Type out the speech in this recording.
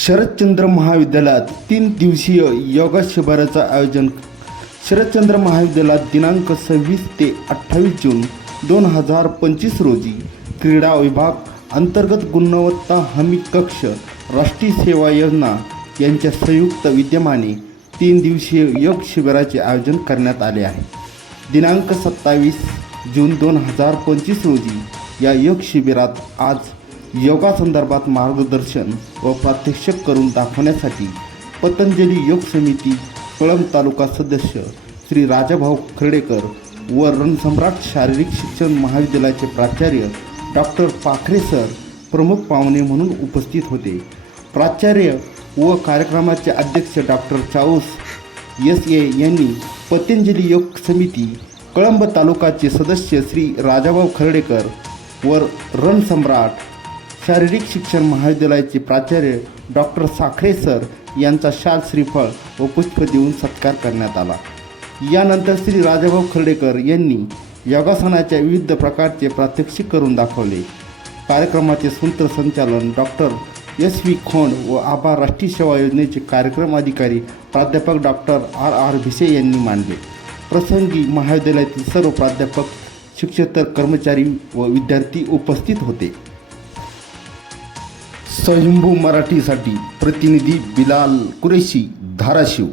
शरदचंद्र महाविद्यालयात तीन दिवसीय योगा शिबिराचं आयोजन. शरदचंद्र महाविद्यालयात दिनांक सव्वीस ते अठ्ठावीस जून दोन हजार पंचवीस रोजी क्रीडा विभाग अंतर्गत गुणवत्ता हमी कक्ष राष्ट्रीय सेवा योजना यांच्या संयुक्त विद्यमाने तीन दिवसीय योग शिबिराचे आयोजन करण्यात आले आहे. दिनांक सत्तावीस जून दोन हजार पंचवीस रोजी या योग शिबिरात आज योगासंदर्भात मार्गदर्शन व प्रात्यक्षिक करून दाखवण्यासाठी पतंजली योग समिती कळंब तालुका सदस्य श्री राजाभाऊ खर्डेकर व रणसम्राट शारीरिक शिक्षण महाविद्यालयाचे प्राचार्य डॉक्टर पाखरे सर प्रमुख पाहुणे म्हणून उपस्थित होते. प्राचार्य व कार्यक्रमाचे अध्यक्ष डॉक्टर चाऊस एस ए यांनी पतंजली योग समिती कळंब तालुकाचे सदस्य श्री राजाभाऊ खर्डेकर व रणसम्राट शारीरिक शिक्षण महाविद्यालयाचे प्राचार्य डॉक्टर साखरे सर यांचा शाल श्रीफळ व पुष्प देऊन सत्कार करण्यात आला. यानंतर श्री राजाभाऊ खर्डेकर यांनी योगासनाच्या विविध प्रकारचे प्रात्यक्षिक करून दाखवले. कार्यक्रमाचे सूत्रसंचालन डॉक्टर एस व्ही खोंड व आभार राष्ट्रीय सेवा योजनेचे कार्यक्रम अधिकारी प्राध्यापक डॉक्टर आर आर भिसे यांनी मांडले. प्रसंगी महाविद्यालयातील सर्व प्राध्यापक शिक्षकेतर कर्मचारी व विद्यार्थी उपस्थित होते. स्वयंभू मराठीसाठी प्रतिनिधी बिलाल कुरेशी धाराशिव.